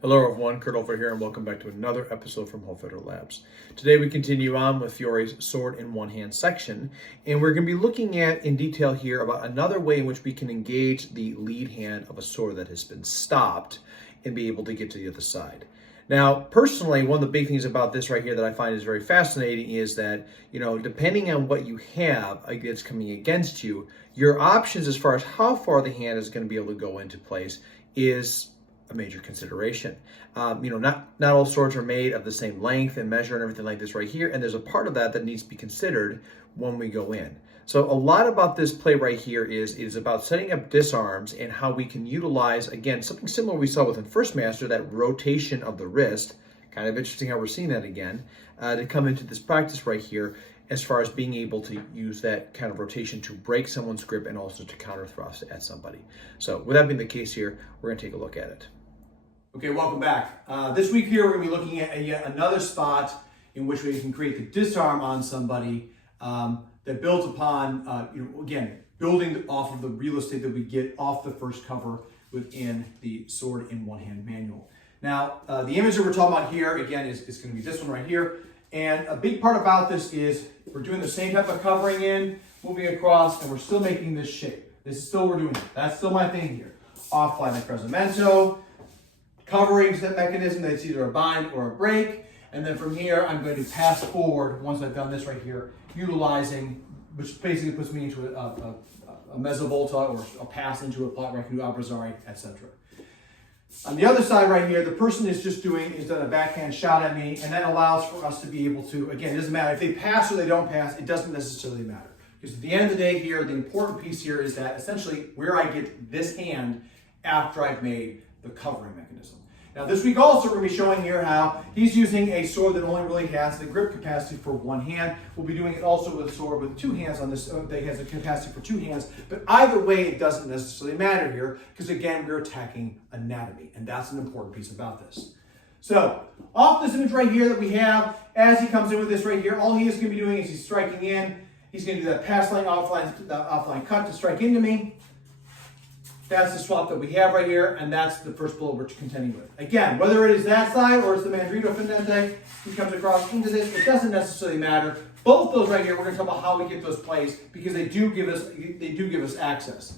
Hello everyone, Kurt over here and welcome back to another episode from Hofeder Labs. Today we continue on with Fiore's sword in one hand section, and we're going to be looking at in detail here about another way in which we can engage the lead hand of a sword that has been stopped and be able to get to the other side. Now, personally, one of the big things about this right here that I find is very fascinating is that, depending on what you have that's coming against you, your options as far as how far the hand is going to be able to go into place is a major consideration. Not all swords are made of the same length and measure and everything like this right here, and there's a part of that that needs to be considered when we go in. So a lot about this play right here is about setting up disarms and how we can utilize, again, something similar we saw within First Master, that rotation of the wrist. Kind of interesting how we're seeing that again, to come into this practice right here as far as being able to use that kind of rotation to break someone's grip and also to counter thrust at somebody. So with that being the case here, we're going to take a look at it. Okay, welcome back. This week here, we're going to be looking at yet another spot in which we can create the disarm on somebody that builds upon, again, building off of the real estate that we get off the first cover within the Sword in One Hand manual. Now, the image that we're talking about here, again, is going to be this one right here. And a big part about this is we're doing the same type of covering in, moving across, and we're still making this shape. This is still what we're doing. That's still my thing here. Offline and presamento. Covering that mechanism that's either a bind or a break, and then from here I'm going to pass forward once I've done this right here, utilizing, which basically puts me into a mezzovolta or a pass into a plot where I can do abrazari, etc. On the other side right here, the person is done a backhand shot at me, and that allows for us to be able to, again, it doesn't matter if they pass or they don't pass, it doesn't necessarily matter. Because at the end of the day here, the important piece here is that essentially where I get this hand after I've made the covering mechanism. Now this week also we're going to be showing here how he's using a sword that only really has the grip capacity for one hand. We'll be doing it also with a sword with two hands on this that has a capacity for two hands. But either way, it doesn't necessarily matter here because again, we're attacking anatomy, and that's an important piece about this. So off this image right here that we have, as he comes in with this right here, all he is going to be doing is he's striking in. He's going to do that pass line, offline cut to strike into me. That's the swap that we have right here, and that's the first blow we're contending with. Again, whether it is that side or it's the Mandrito Fendente, he comes across into this, it doesn't necessarily matter. Both those right here, we're going to talk about how we get those plays because they do give us access.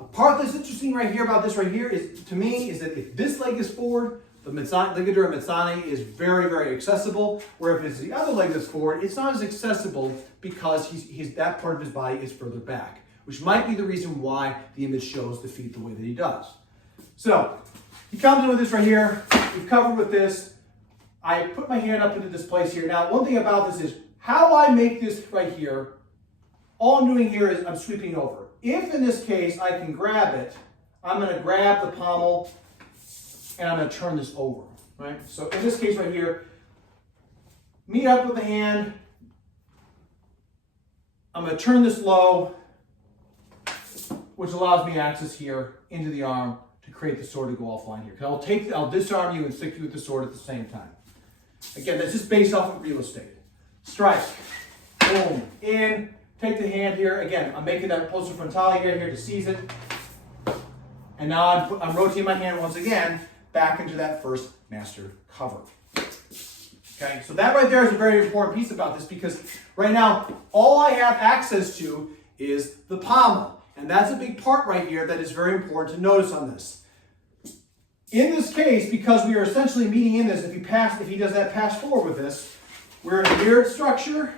A part that's interesting right here about this right here is, to me, is that if this leg is forward, the Ligadura Mezzani is very, very accessible, where if it's the other leg that's forward, it's not as accessible because that part of his body is further back, which might be the reason why the image shows the feet the way that he does. So, he comes in with this right here, we've covered with this, I put my hand up into this place here. Now, one thing about this is, how I make this right here, all I'm doing here is I'm sweeping over. If in this case I can grab it, I'm going to grab the pommel and I'm going to turn this over, right? So in this case right here, meet up with the hand, I'm going to turn this low, which allows me access here into the arm to create the sword to go offline here. Because I'll disarm you and stick you with the sword at the same time. Again, that's just based off of real estate. Strike, boom, in, take the hand here. Again, I'm making that poster frontale here to seize it. And now I'm rotating my hand once again back into that first master cover. Okay, so that right there is a very important piece about this because right now, all I have access to is the pommel. And that's a big part right here that is very important to notice on this. In this case, because we are essentially meeting in this, if he does that pass forward with this, we're in a mirrored structure,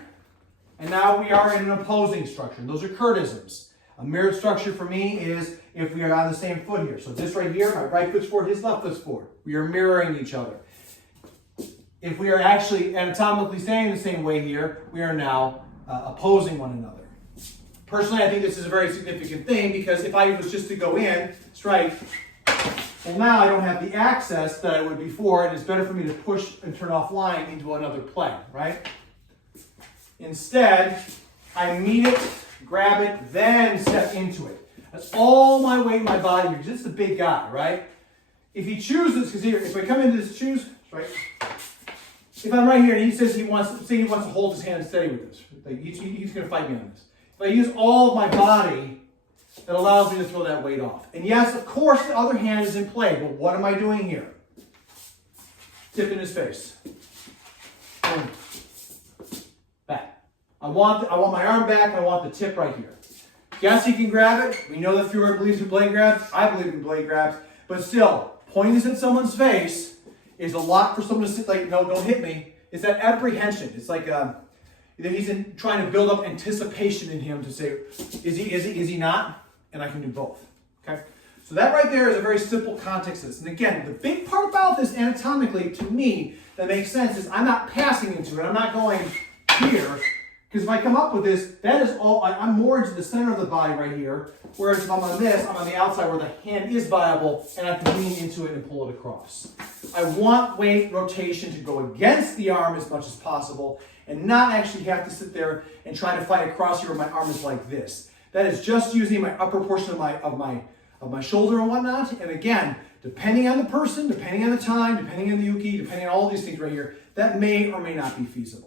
and now we are in an opposing structure. Those are Curtisms. A mirrored structure for me is if we are on the same foot here. So this right here, my right foot's forward, his left foot's forward. We are mirroring each other. If we are actually anatomically staying the same way here, we are now opposing one another. Personally, I think this is a very significant thing because if I was just to go in, strike, well now I don't have the access that I would before, and it's better for me to push and turn offline into another play, right? Instead, I meet it, grab it, then step into it. That's all my weight in my body here, because it's the big guy, right? If he chooses, because here, if I come into this choose, right? If I'm right here and he says he wants to hold his hand steady with this, like he's going to fight me on this. If I use all of my body, that allows me to throw that weight off. And yes, of course, the other hand is in play, but what am I doing here? tip in his face. Boom. Back. I want my arm back. I want the tip right here. Yes, he can grab it. We know that Fiore believes in blade grabs. I believe in blade grabs. But still, pointing this at someone's face is a lot for someone to sit like, no, don't hit me. It's that apprehension. It's like he's trying to build up anticipation in him to say, is he not? And I can do both. Okay? So that right there is a very simple context of this. And again, the big part about this anatomically, to me, that makes sense is I'm not passing into it. I'm not going here. Because if I come up with this, that is all, I'm more into the center of the body right here. Whereas if I'm on this, I'm on the outside where the hand is viable and I can lean into it and pull it across. I want weight rotation to go against the arm as much as possible and not actually have to sit there and try to fight across here where my arm is like this. That is just using my upper portion of my shoulder and whatnot. And again, depending on the person, depending on the time, depending on the uke, depending on all these things right here, that may or may not be feasible.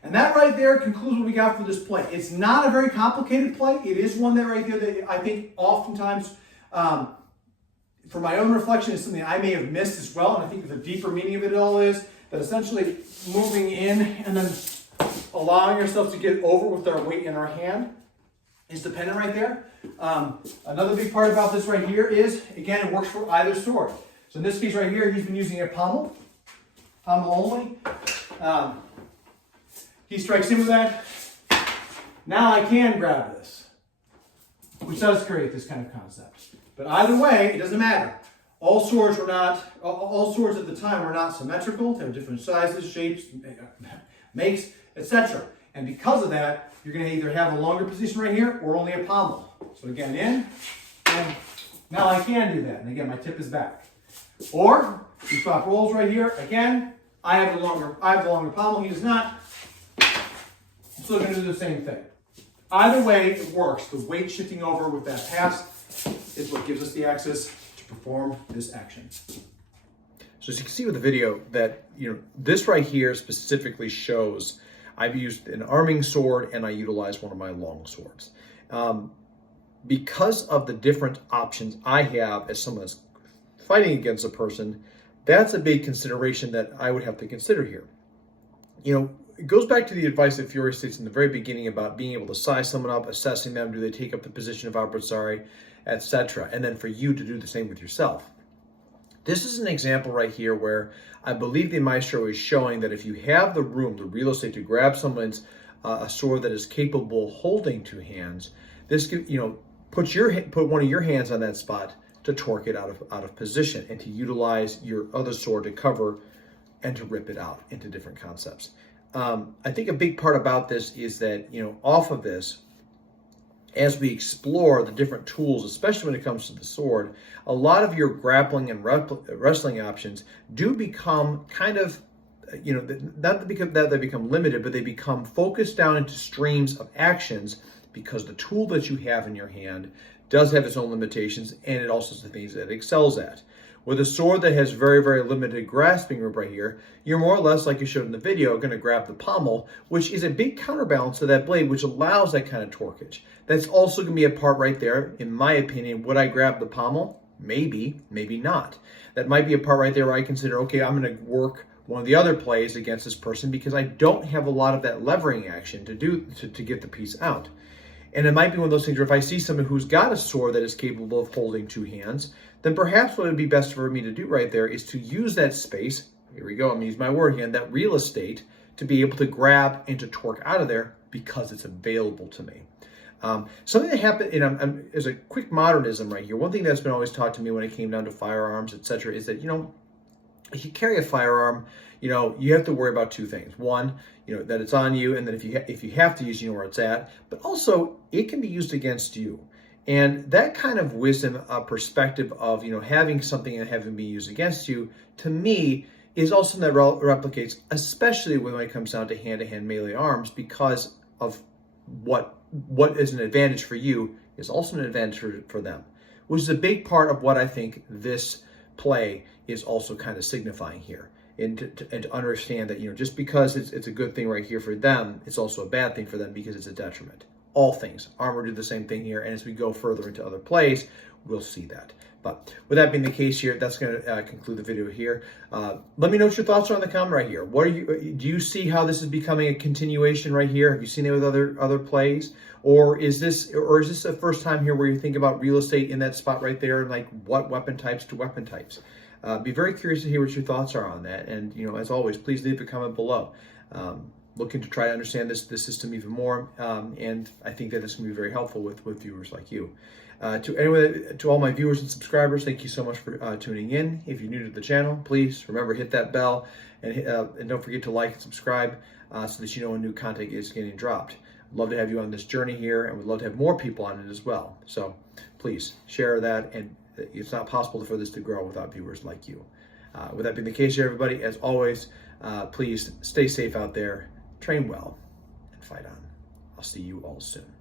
And that right there concludes what we got for this play. It's not a very complicated play. It is one that right there that I think oftentimes, for my own reflection, is something I may have missed as well. And I think the deeper meaning of it all is that essentially moving in and then allowing ourselves to get over with our weight in our hand is dependent right there. Another big part about this right here is, again, it works for either sword. So in this case right here, he's been using a pommel only. He strikes in with that. Now I can grab this, which does create this kind of concept. But either way, it doesn't matter. All swords at the time were not symmetrical. They have different sizes, shapes, makes, etc. And because of that, you're going to either have a longer position right here or only a pommel. So again, in, and now I can do that. And again, my tip is back. Or we swap rolls right here. Again, I have the longer pommel. He does not. I'm still going to do the same thing. Either way, it works. The weight shifting over with that pass is what gives us the access to perform this action. So as you can see with the video that, this right here specifically shows I've used an arming sword and I utilize one of my long swords. Because of the different options I have as someone that's fighting against a person, that's a big consideration that I would have to consider here. It goes back to the advice that Fiore states in the very beginning about being able to size someone up, assessing them, do they take up the position of avversary, etc., and then for you to do the same with yourself. This is an example right here where I believe the maestro is showing that if you have the room, the real estate to grab someone's a sword that is capable of holding two hands, this put one of your hands on that spot to torque it out of position and to utilize your other sword to cover and to rip it out into different concepts. I think a big part about this is that, off of this, as we explore the different tools, especially when it comes to the sword, a lot of your grappling and wrestling options do become kind of, not that they become limited, but they become focused down into streams of actions because the tool that you have in your hand does have its own limitations and it also has the things that it excels at. With a sword that has very, very limited grasping room right here, you're more or less, like you showed in the video, going to grab the pommel, which is a big counterbalance to that blade, which allows that kind of torquage. That's also going to be a part right there, in my opinion. Would I grab the pommel? Maybe, maybe not. That might be a part right there where I consider, okay, I'm going to work one of the other plays against this person because I don't have a lot of that levering action to get the piece out. And it might be one of those things where if I see someone who's got a sword that is capable of holding two hands, then perhaps what would be best for me to do right there is to use that space, here we go, I'm going to use my word here, that real estate to be able to grab and to torque out of there because it's available to me. Something that happened, as a quick modernism right here, one thing that's been always taught to me when it came down to firearms, etc., is that, if you carry a firearm, you have to worry about two things. One, that it's on you, and then if you have to use, where it's at, but also it can be used against you. And that kind of wisdom, perspective of, having something and having it be used against you, to me, is also that replicates, especially when it comes down to hand-to-hand melee arms, because of what is an advantage for you is also an advantage for them, which is a big part of what I think this play is also kind of signifying here. And to understand that, just because it's a good thing right here for them, it's also a bad thing for them because it's a detriment. all things. Armor do the same thing here, and as we go further into other plays, we'll see that. But with that being the case here, that's going to conclude the video here. Let me know what your thoughts are on the comment right here. Do you see how this is becoming a continuation right here? Have you seen it with other plays? Or is this the first time here where you think about real estate in that spot right there, and like what weapon types to weapon types? Be very curious to hear what your thoughts are on that. And as always, please leave a comment below. Looking to try to understand this system even more, and I think that this can be very helpful with viewers like you. To all my viewers and subscribers, thank you so much for tuning in. If you're new to the channel, please remember, hit that bell, and don't forget to like and subscribe so that you know when new content is getting dropped. I'd love to have you on this journey here, and we'd love to have more people on it as well. So please share that, and it's not possible for this to grow without viewers like you. With that being the case here, everybody, as always, please stay safe out there, train well, and fight on. I'll see you all soon.